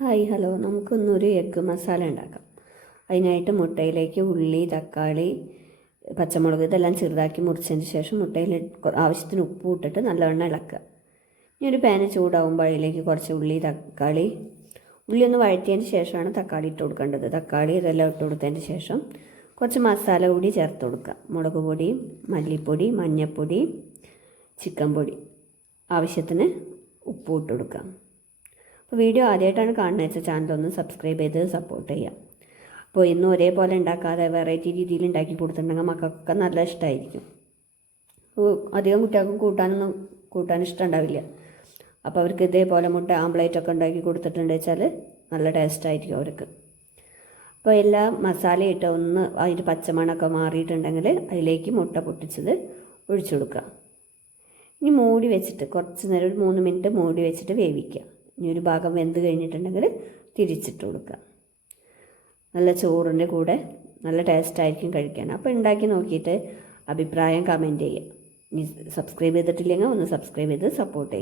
Hi hello, നമുക്കൊന്നൊരു egg masala ഉണ്ടാക്കാം. അതിനായിട്ട് മുട്ടയിലേക്ക് ഉള്ളി, തക്കാളി, പച്ചമുളക് ഇതെല്ലാം ചെറുതാക്കി മുറിച്ചതിന് ശേഷം മുട്ടയിൽ ആവശ്യത്തിന് ഉപ്പ് ഇട്ടിട്ട് നല്ലവണ്ണം ഇളക്കുക. ഇനി ഒരു പാന് ചൂടാവുമ്പോൾ അതിലേക്ക് കുറച്ച് ഉള്ളി ഒന്ന് വഴറ്റിയതിന് ശേഷമാണ് തക്കാളി ഇട്ട് കൊടുക്കേണ്ടത്. തക്കാളി ഇതെല്ലാം ഇട്ട് കൊടുത്തതിന് ശേഷം കുറച്ച് മസാല കൂടി ചേർത്ത് കൊടുക്കുക. മുളക് പൊടി, മല്ലിപ്പൊടി, മഞ്ഞൾപ്പൊടി, ചിക്കൻ പൊടി, ആവശ്യത്തിന് ഉപ്പ് ഇട്ട് കൊടുക്കുക. അപ്പോൾ വീഡിയോ ആദ്യമായിട്ടാണ് കാണുന്നത് വെച്ചാൽ ചാനലൊന്ന് സബ്സ്ക്രൈബ് ചെയ്ത് സപ്പോർട്ട് ചെയ്യാം. അപ്പോൾ ഇന്നും ഒരേപോലെ ഉണ്ടാക്കാതെ വെറൈറ്റി രീതിയിൽ ഉണ്ടാക്കി കൊടുത്തിട്ടുണ്ടെങ്കിൽ മക്കൾക്കൊക്കെ നല്ല ഇഷ്ടമായിരിക്കും. അധികം കുട്ടികൾക്ക് കൂട്ടാൻ ഇഷ്ടം ഉണ്ടാവില്ല. അപ്പോൾ അവർക്ക് ഇതേപോലെ മുട്ട ആംപ്ലേറ്റൊക്കെ ഉണ്ടാക്കി കൊടുത്തിട്ടുണ്ട് വെച്ചാൽ നല്ല ടേസ്റ്റായിരിക്കും അവർക്ക്. അപ്പോൾ എല്ലാ മസാലയും ഇട്ട് ഒന്ന് അതിൻ്റെ പച്ചമണമൊക്കെ മാറിയിട്ടുണ്ടെങ്കിൽ അതിലേക്ക് മുട്ട പൊട്ടിച്ചത് ഒഴിച്ചു കൊടുക്കുക. ഇനി മൂടി വെച്ചിട്ട് കുറച്ച് നേരം ഒരു 3 മിനിറ്റ് മൂടി വെച്ചിട്ട് വേവിക്കുക. ഇനി ഒരു ഭാഗം വെന്ത് കഴിഞ്ഞിട്ടുണ്ടെങ്കിൽ തിരിച്ചിട്ട് കൊടുക്കുക. നല്ല ചോറിൻ്റെ കൂടെ നല്ല ടേസ്റ്റായിരിക്കും കഴിക്കാൻ. അപ്പോൾ ഉണ്ടാക്കി നോക്കിയിട്ട് അഭിപ്രായം കമൻറ്റ് ചെയ്യുക. ഇനി സബ്സ്ക്രൈബ് ചെയ്തിട്ടില്ലെങ്കിൽ ഒന്ന് സബ്സ്ക്രൈബ് ചെയ്ത് സപ്പോർട്ട് ചെയ്യുക.